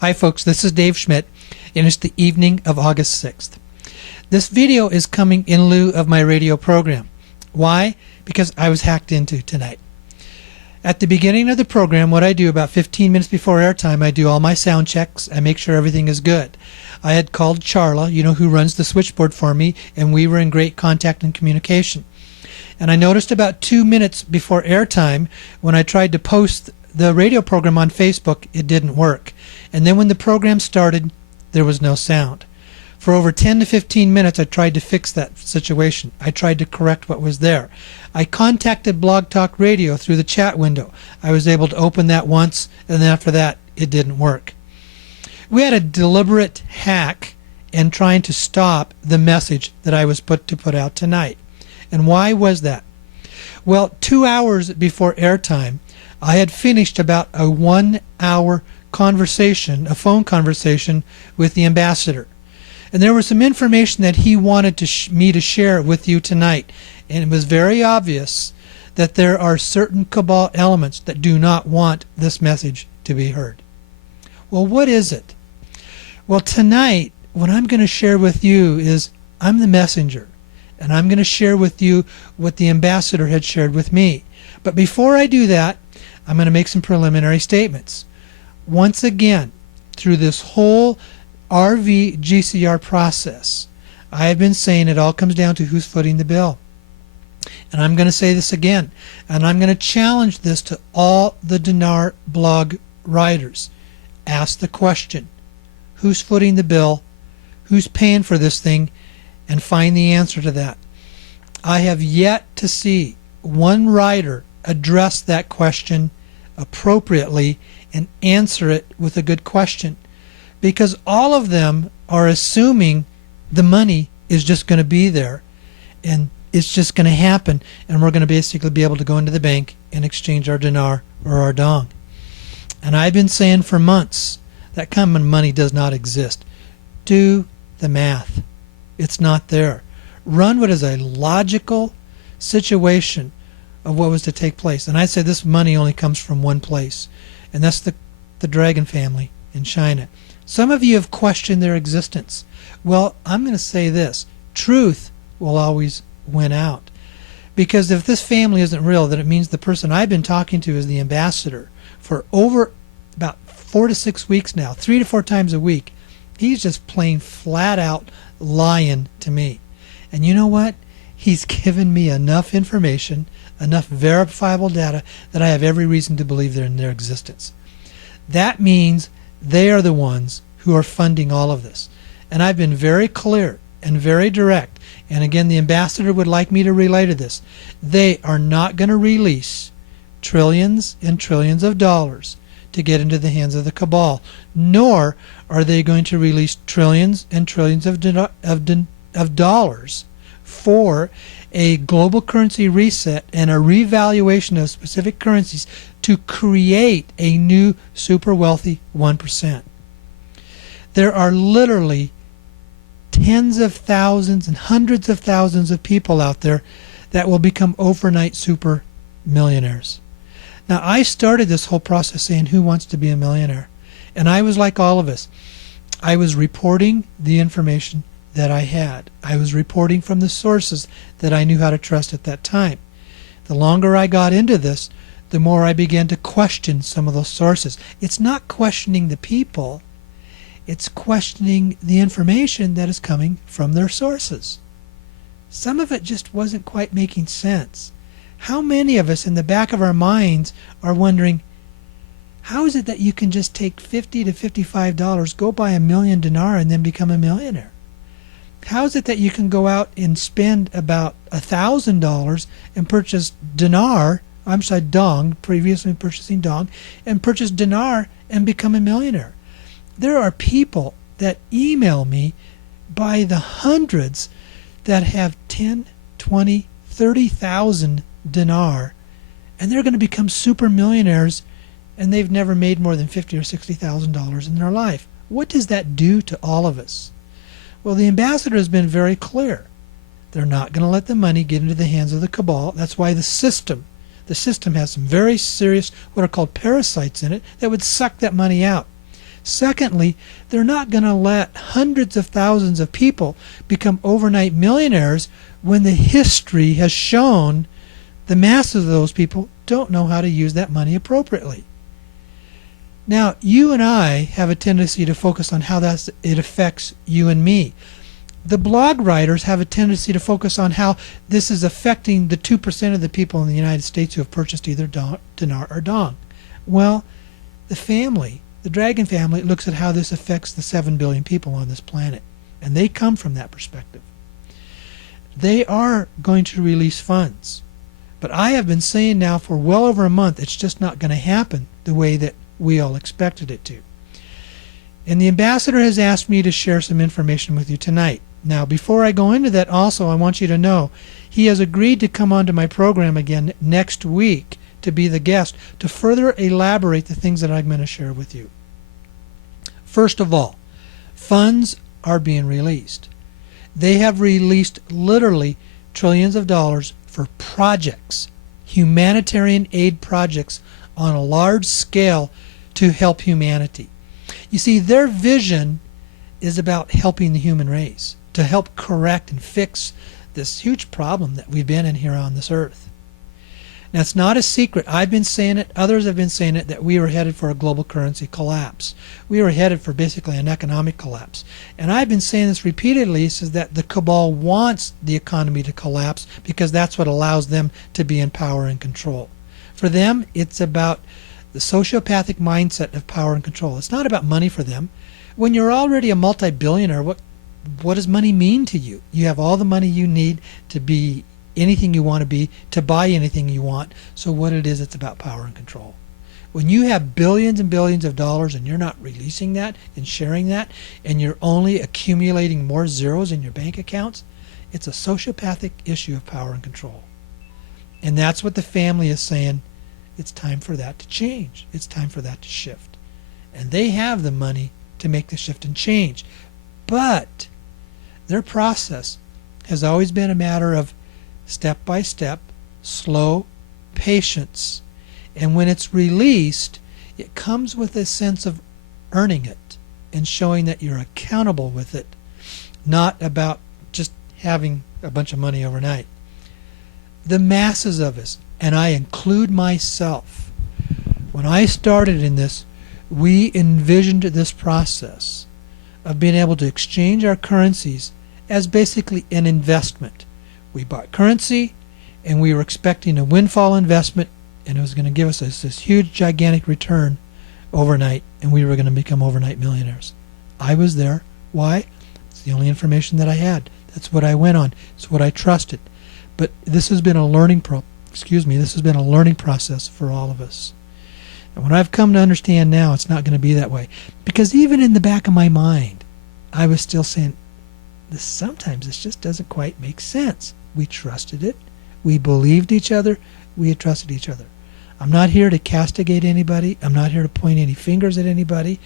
Hi folks, this is Dave Schmidt, and it's the evening of August 6th. This video is coming in lieu of my radio program. Why? Because I was hacked into tonight. At the beginning of the program, what I do about 15 minutes before airtime, I do all my sound checks. I make sure everything is good. I had called Charla, who runs the switchboard for me, and we were in great contact and communication. And I noticed about 2 minutes before airtime, when I tried to post the radio program on Facebook, it didn't work. And then when the program started, there was no sound. For over 10 to 15 minutes, I tried to fix that situation. I tried to correct what was there. I contacted Blog Talk Radio through the chat window. I was able to open that once, and then after that, it didn't work. We had a deliberate hack in trying to stop the message that I was put out tonight. And why was that? Well, 2 hours before airtime, I had finished about a 1 hour conversation, a phone conversation with the ambassador. And there was some information that he wanted me to share with you tonight. And it was very obvious that there are certain cabal elements that do not want this message to be heard. Well, what is it? Well, tonight, what I'm going to share with you is I'm the messenger. And I'm going to share with you what the ambassador had shared with me. But before I do that, I'm going to make some preliminary statements. Once again, through this whole RV GCR process, I have been saying it all comes down to who's footing the bill. And I'm going to say this again, and I'm going to challenge this to all the Dinar blog writers. Ask the question, who's footing the bill, who's paying for this thing, and find the answer to that. I have yet to see one writer address that question appropriately and answer it with a good question, because all of them are assuming the money is just going to be there and it's just going to happen, and we're going to basically be able to go into the bank and exchange our dinar or our dong. And I've been saying for months that kind of money does not exist. Do the math. It's not there. Run what is a logical situation of what was to take place. And I say this money only comes from one place, and that's the Dragon family in China. Some of you have questioned their existence. Well, I'm going to say this. Truth will always win out. Because if this family isn't real, then it means the person I've been talking to is the ambassador for over about 4 to 6 weeks now, 3 to 4 times a week. He's just plain flat out lying to me. And you know what? He's given me enough information, enough verifiable data that I have every reason to believe they're in their existence. That means they are the ones who are funding all of this. And I've been very clear and very direct. And again, the ambassador would like me to relay to this. They are not going to release trillions and trillions of dollars to get into the hands of the cabal, nor are they going to release trillions and trillions of dollars for a global currency reset and a revaluation of specific currencies to create a new super wealthy 1%. There are literally tens of thousands and hundreds of thousands of people out there that will become overnight super millionaires. Now, I started this whole process saying, who wants to be a millionaire? And I was like all of us. I was reporting the information that I had. I was reporting from the sources that I knew how to trust at that time. The longer I got into this, the more I began to question some of those sources. It's not questioning the people. It's questioning the information that is coming from their sources. Some of it just wasn't quite making sense. How many of us in the back of our minds are wondering, how is it that you can just take $50 to $55, go buy 1,000,000 dinar, and then become a millionaire? How is it that you can go out and spend about $1,000 and purchase dong, previously purchasing dong, and purchase dinar and become a millionaire? There are people that email me by the hundreds that have 10, 20, 30,000 dinar, and they're going to become super millionaires, and they've never made more than $50,000 or $60,000 in their life. What does that do to all of us? Well, the ambassador has been very clear. They're not going to let the money get into the hands of the cabal. That's why the system has some very serious, what are called parasites in it, that would suck that money out. Secondly, they're not going to let hundreds of thousands of people become overnight millionaires when the history has shown the masses of those people don't know how to use that money appropriately. Now, you and I have a tendency to focus on how it affects you and me. The blog writers have a tendency to focus on how this is affecting the 2% of the people in the United States who have purchased either dinar or dong. Well, the Dragon family, looks at how this affects the 7 billion people on this planet. And they come from that perspective. They are going to release funds. But I have been saying now for well over a month it's just not going to happen the way that we all expected it to. And the ambassador has asked me to share some information with you tonight. Now, before I go into that, also, I want you to know he has agreed to come onto my program again next week to be the guest to further elaborate the things that I'm going to share with you. First of all, funds are being released. They have released literally trillions of dollars for projects, humanitarian aid projects on a large scale to help humanity. You see, their vision is about helping the human race, to help correct and fix this huge problem that we've been in here on this earth. Now, it's not a secret. I've been saying it, others have been saying it, that we were headed for a global currency collapse. We were headed for basically an economic collapse. And I've been saying this repeatedly, is that the cabal wants the economy to collapse because that's what allows them to be in power and control. For them, it's about the sociopathic mindset of power and control. It's not about money for them. When you're already a multi-billionaire, what does money mean to you? You have all the money you need to be anything you want to be, to buy anything you want. So what it is, it's about power and control. When you have billions and billions of dollars and you're not releasing that and sharing that, and you're only accumulating more zeros in your bank accounts, it's a sociopathic issue of power and control. And that's what the family is saying. It's time for that to change. It's time for that to shift. And they have the money to make the shift and change. But their process has always been a matter of step by step, slow patience. And when it's released, it comes with a sense of earning it and showing that you're accountable with it, not about just having a bunch of money overnight. The masses of us, and I include myself, when I started in this, we envisioned this process of being able to exchange our currencies as basically an investment. We bought currency, and we were expecting a windfall investment, and it was going to give us this huge, gigantic return overnight, and we were going to become overnight millionaires. I was there. Why? It's the only information that I had. That's what I went on. It's what I trusted. But this has been a learning process for all of us. And what I've come to understand now, it's not going to be that way. Because even in the back of my mind, I was still saying, sometimes this just doesn't quite make sense. We trusted it. We believed each other. We had trusted each other. I'm not here to castigate anybody. I'm not here to point any fingers at anybody.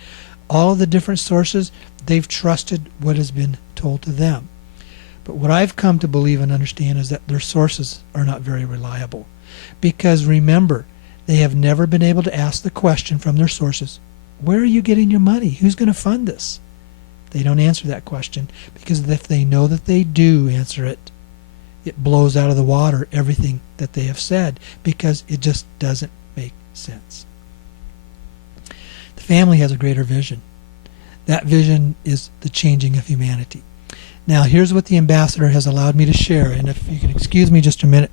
All of the different sources, they've trusted what has been told to them. But what I've come to believe and understand is that their sources are not very reliable. Because remember, they have never been able to ask the question from their sources, where are you getting your money? Who's going to fund this? They don't answer that question, because if they know that they do answer it, it blows out of the water everything that they have said, because it just doesn't make sense. The family has a greater vision. That vision is the changing of humanity. Now, here's what the ambassador has allowed me to share, and if you can excuse me just a minute,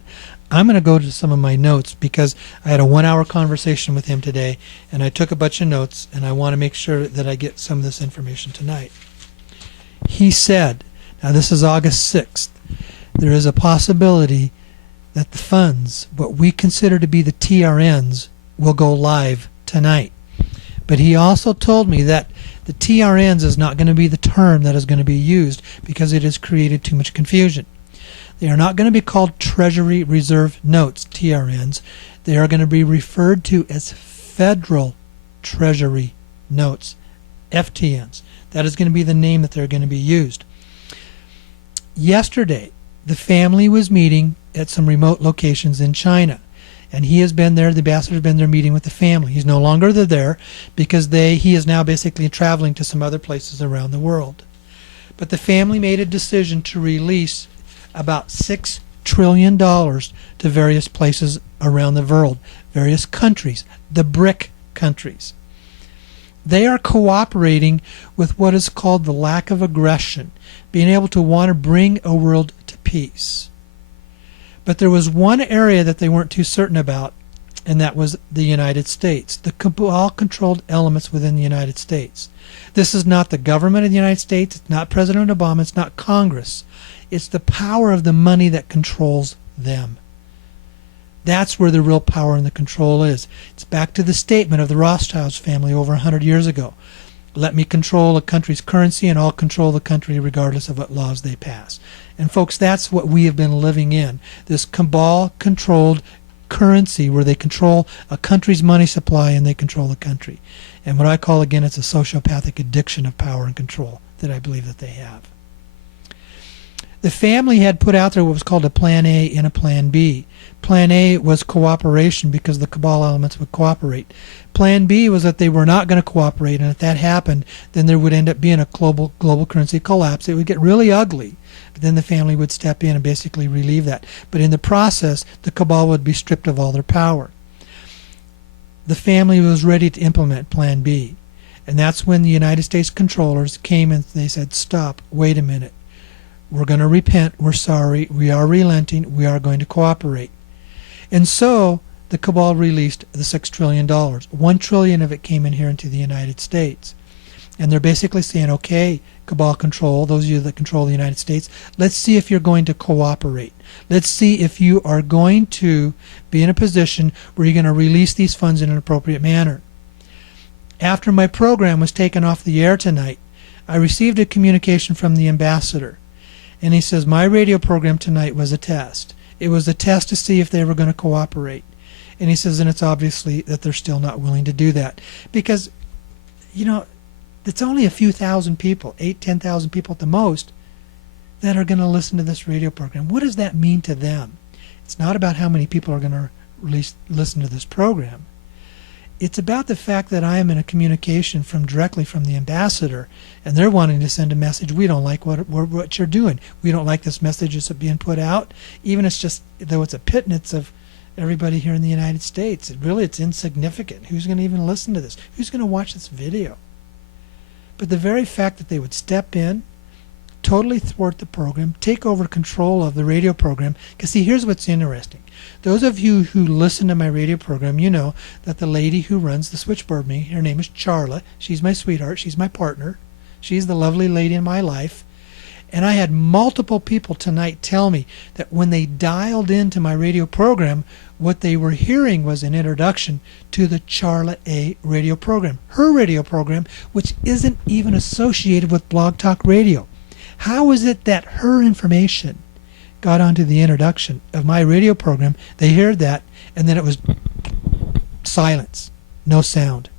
I'm going to go to some of my notes, because I had a 1-hour conversation with him today, and I took a bunch of notes, and I want to make sure that I get some of this information tonight. He said, now this is August 6th, there is a possibility that the funds, what we consider to be the TRNs, will go live tonight. But he also told me that the TRNs is not going to be the term that is going to be used, because it has created too much confusion. They are not going to be called Treasury Reserve Notes, TRNs. They are going to be referred to as Federal Treasury Notes, FTNs. That is going to be the name that they're going to be used. Yesterday, the family was meeting at some remote locations in China. And he has been there, the ambassador has been there meeting with the family. He's no longer there because he is now basically traveling to some other places around the world. But the family made a decision to release about $6 trillion to various places around the world, various countries, the BRIC countries. They are cooperating with what is called the lack of aggression, being able to want to bring a world to peace. But there was one area that they weren't too certain about, and that was the United States, the cabal-controlled elements within the United States. This is not the government of the United States, it's not President Obama, it's not Congress. It's the power of the money that controls them. That's where the real power and the control is. It's back to the statement of the Rothschilds family over 100 years ago. Let me control a country's currency and I'll control the country regardless of what laws they pass. And folks, that's what we have been living in. This cabal-controlled currency where they control a country's money supply and they control the country. And what I call, again, it's a sociopathic addiction of power and control that I believe that they have. The family had put out there what was called a Plan A and a Plan B. Plan A was cooperation because the cabal elements would cooperate. Plan B was that they were not going to cooperate, and if that happened, then there would end up being a global currency collapse. It would get really ugly, but then the family would step in and basically relieve that. But in the process, the cabal would be stripped of all their power. The family was ready to implement Plan B, and that's when the United States controllers came and they said, stop, wait a minute. We're going to repent. We're sorry. We are relenting. We are going to cooperate. And so the cabal released the $6 trillion. $1 trillion of it came in here into the United States. And they're basically saying, okay, cabal control, those of you that control the United States, let's see if you're going to cooperate. Let's see if you are going to be in a position where you're going to release these funds in an appropriate manner. After my program was taken off the air tonight, I received a communication from the ambassador. And he says, my radio program tonight was a test. It was a test to see if they were going to cooperate. And he says, and it's obviously that they're still not willing to do that. Because, you know, it's only a few thousand people, 8,000, 10,000 people at the most, that are going to listen to this radio program. What does that mean to them? It's not about how many people are going to listen to this program. It's about the fact that I am in a communication directly from the ambassador, and they're wanting to send a message. We don't like what you're doing. We don't like this message that's being put out. Even it's just, though it's a pittance of everybody here in the United States. It's insignificant. Who's going to even listen to this? Who's going to watch this video? But the very fact that they would step in, totally thwart the program, take over control of the radio program. Because see, here's what's interesting. Those of you who listen to my radio program, you know that the lady who runs the switchboard me, her name is Charla. She's my sweetheart. She's my partner. She's the lovely lady in my life. And I had multiple people tonight tell me that when they dialed into my radio program, what they were hearing was an introduction to the Charla A radio program, her radio program, which isn't even associated with Blog Talk Radio. How is it that her information got onto the introduction of my radio program? They heard that, and then it was silence, no sound.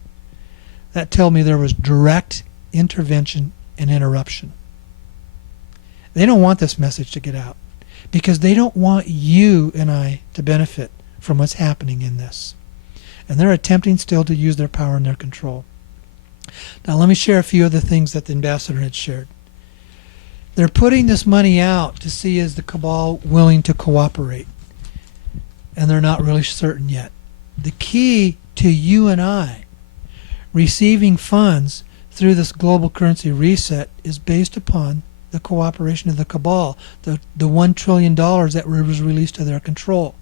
That told me there was direct intervention and interruption. They don't want this message to get out because they don't want you and I to benefit from what's happening in this. And they're attempting still to use their power and their control. Now let me share a few of the things that the ambassador had shared. They're putting this money out to see is the cabal willing to cooperate. And they're not really certain yet. The key to you and I receiving funds through this global currency reset is based upon the cooperation of the cabal, the $1 trillion that was released to their control.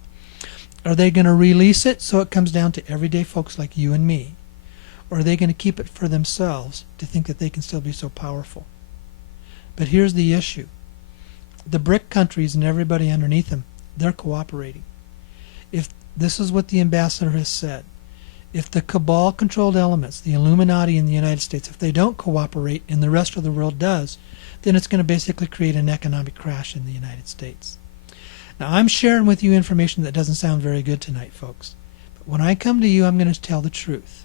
Are they going to release it so it comes down to everyday folks like you and me? Or are they going to keep it for themselves to think that they can still be so powerful? But here's the issue. The BRIC countries and everybody underneath them, they're cooperating. If this is what the ambassador has said, if the cabal-controlled elements, the Illuminati in the United States, if they don't cooperate and the rest of the world does, then it's going to basically create an economic crash in the United States. Now, I'm sharing with you information that doesn't sound very good tonight, folks. But when I come to you, I'm going to tell the truth.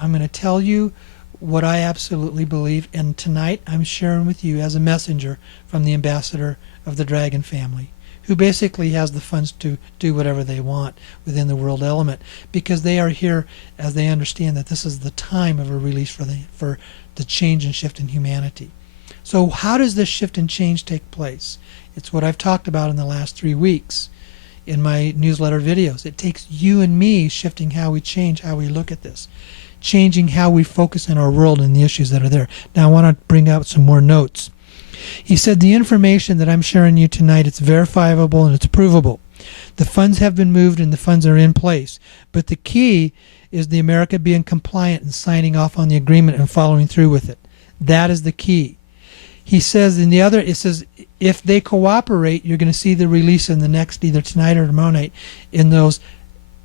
I'm going to tell you what I absolutely believe, and tonight I'm sharing with you as a messenger from the ambassador of the Dragon family, who basically has the funds to do whatever they want within the world element, because they are here as they understand that this is the time of a release for the change and shift in humanity. So how does this shift and change take place? It's what I've talked about in the last 3 weeks in my newsletter videos. It takes you and me shifting how we change, how we look at this, changing how we focus in our world and the issues that are there. Now I want to bring out some more notes. He said, the information that I'm sharing you tonight, it's verifiable and it's provable. The funds have been moved and the funds are in place. But the key is the America being compliant and signing off on the agreement and following through with it. That is the key. He says in the other, it says, if they cooperate, you're going to see the release in the next, either tonight or tomorrow night, in those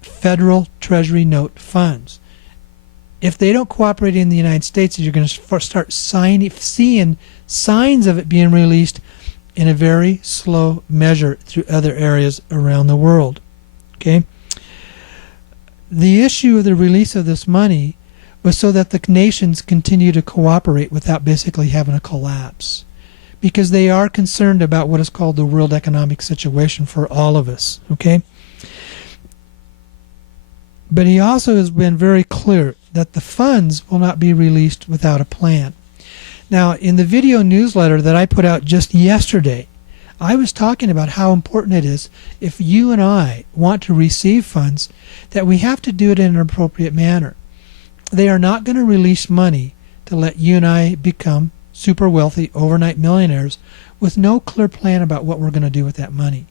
federal Treasury note funds. If they don't cooperate in the United States, you're going to start seeing signs of it being released in a very slow measure through other areas around the world. Okay? The issue of the release of this money was so that the nations continue to cooperate without basically having a collapse, because they are concerned about what is called the world economic situation for all of us. Okay? But he also has been very clear that the funds will not be released without a plan. Now, in the video newsletter that I put out just yesterday, I was talking about how important it is, if you and I want to receive funds, that we have to do it in an appropriate manner. They are not going to release money to let you and I become super wealthy overnight millionaires with no clear plan about what we're going to do with that money.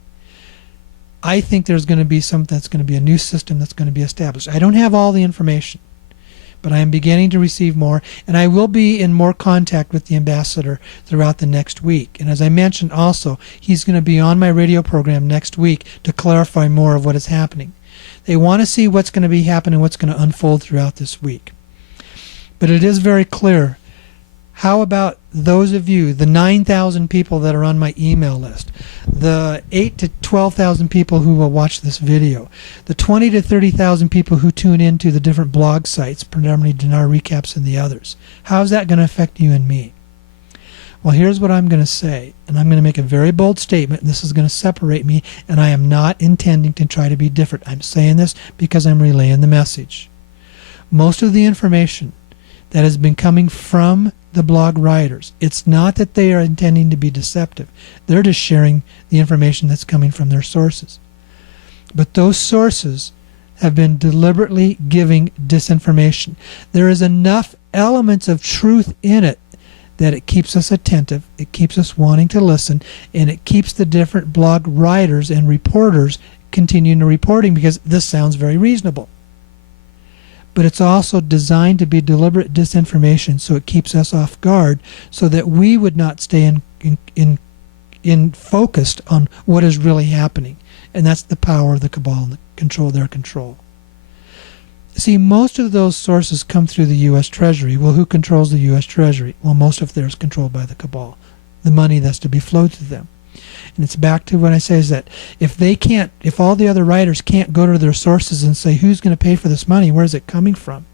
I think there's going to be something that's going to be a new system that's going to be established. I don't have all the information, but I am beginning to receive more, and I will be in more contact with the ambassador throughout the next week. And as I mentioned also, he's going to be on my radio program next week to clarify more of what is happening. They want to see what's going to be happening, what's going to unfold throughout this week. But it is very clear. How about those of you, the 9,000 people that are on my email list, the 8,000 to 12,000 people who will watch this video, the 20,000 to 30,000 people who tune into the different blog sites, predominantly Dinar Recaps and the others? How is that going to affect you and me? Well, here's what I'm going to say, and I'm going to make a very bold statement, and this is going to separate me, and I am not intending to try to be different. I'm saying this because I'm relaying the message. Most of the information that has been coming from the blog writers, it's not that they are intending to be deceptive. They're just sharing the information that's coming from their sources. But those sources have been deliberately giving disinformation. There is enough elements of truth in it that it keeps us attentive, it keeps us wanting to listen, and it keeps the different blog writers and reporters continuing to reporting, because this sounds very reasonable. But it's also designed to be deliberate disinformation, so it keeps us off guard, so that we would not stay in focused on what is really happening. And that's the power of the cabal and their control. See, most of those sources come through the U.S. Treasury. Well, who controls the U.S. Treasury? Well, most of theirs is controlled by the cabal, the money that's to be flowed to them. And it's back to what I say, is that if all the other writers can't go to their sources and say, who's going to pay for this money, where is it coming from?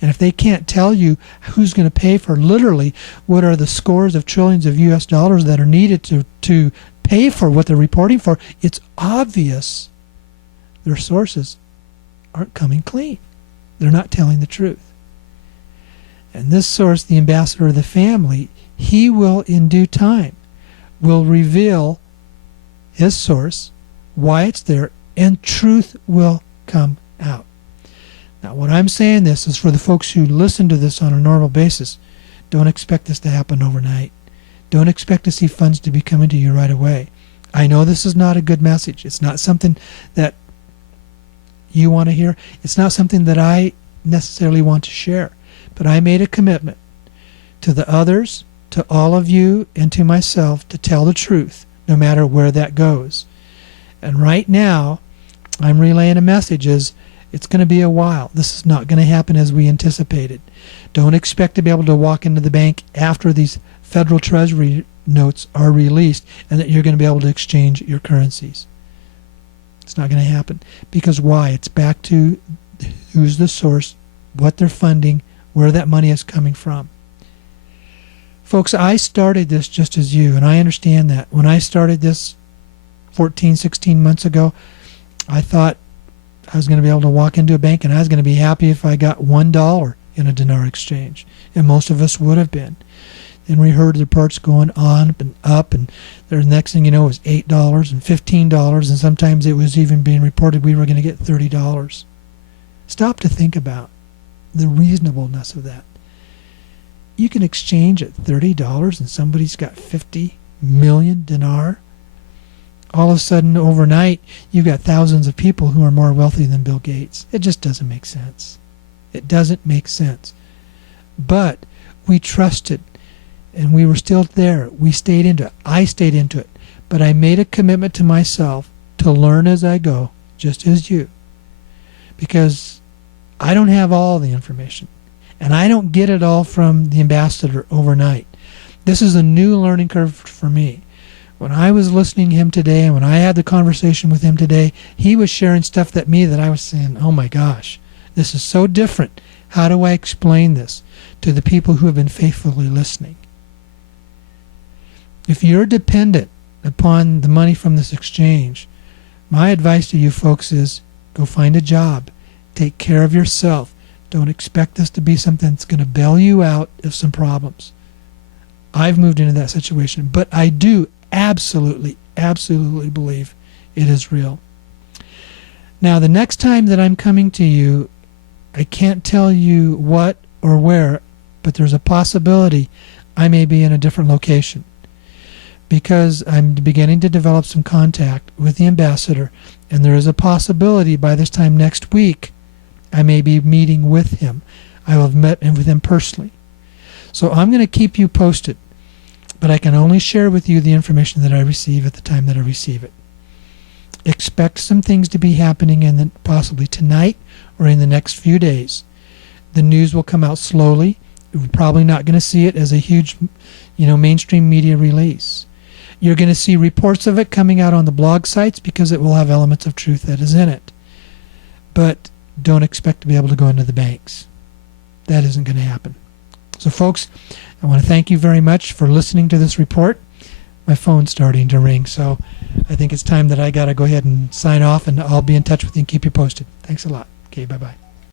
And if they can't tell you who's going to pay for literally what are the scores of trillions of U.S. dollars that are needed to pay for what they're reporting for, it's obvious their sources aren't coming clean. They're not telling the truth. And this source, the ambassador of the family, he will in due time will reveal his source, why it's there, and truth will come out. Now, what I'm saying this is for the folks who listen to this on a normal basis. Don't expect this to happen overnight. Don't expect to see funds to be coming to you right away. I know this is not a good message. It's not something that you want to hear. It's not something that I necessarily want to share. But I made a commitment to the others, to all of you, and to myself to tell the truth, no matter where that goes. And right now, I'm relaying a message it's going to be a while. This is not going to happen as we anticipated. Don't expect to be able to walk into the bank after these federal treasury notes are released and that you're going to be able to exchange your currencies. It's not going to happen. Because why? It's back to who's the source, what they're funding, where that money is coming from. Folks, I started this just as you, and I understand that. When I started this 14, 16 months ago, I thought I was going to be able to walk into a bank and I was going to be happy if I got $1 in a dinar exchange. And most of us would have been. Then we heard the reports going on and up, and the next thing you know, it was $8 and $15, and sometimes it was even being reported we were going to get $30. Stop to think about the reasonableness of that. You can exchange at $30 and somebody's got 50 million dinar. All of a sudden, overnight, you've got thousands of people who are more wealthy than Bill Gates. It just doesn't make sense. It doesn't make sense. But we trusted, and we were still there. We stayed into it. I stayed into it. But I made a commitment to myself to learn as I go, just as you. Because I don't have all the information. And I don't get it all from the ambassador overnight. This is a new learning curve for me. When I was listening to him today, and when I had the conversation with him today, he was sharing stuff that I was saying, oh my gosh, this is so different. How do I explain this to the people who have been faithfully listening? If you're dependent upon the money from this exchange, my advice to you folks is go find a job. Take care of yourself. Don't expect this to be something that's going to bail you out of some problems. I've moved into that situation, but I do absolutely believe it is real. Now, the next time that I'm coming to you, I can't tell you what or where, but there's a possibility I may be in a different location, because I'm beginning to develop some contact with the ambassador, and there is a possibility by this time next week I may be meeting with him. I will have met with him personally. So I'm going to keep you posted, but I can only share with you the information that I receive at the time that I receive it. Expect some things to be happening possibly tonight or in the next few days. The news will come out slowly. We're probably not going to see it as a huge, mainstream media release. You're going to see reports of it coming out on the blog sites because it will have elements of truth that is in it. But don't expect to be able to go into the banks. That isn't going to happen. So folks, I want to thank you very much for listening to this report. My phone's starting to ring, so I think it's time that I got to go ahead and sign off, and I'll be in touch with you and keep you posted. Thanks a lot. Okay, bye-bye.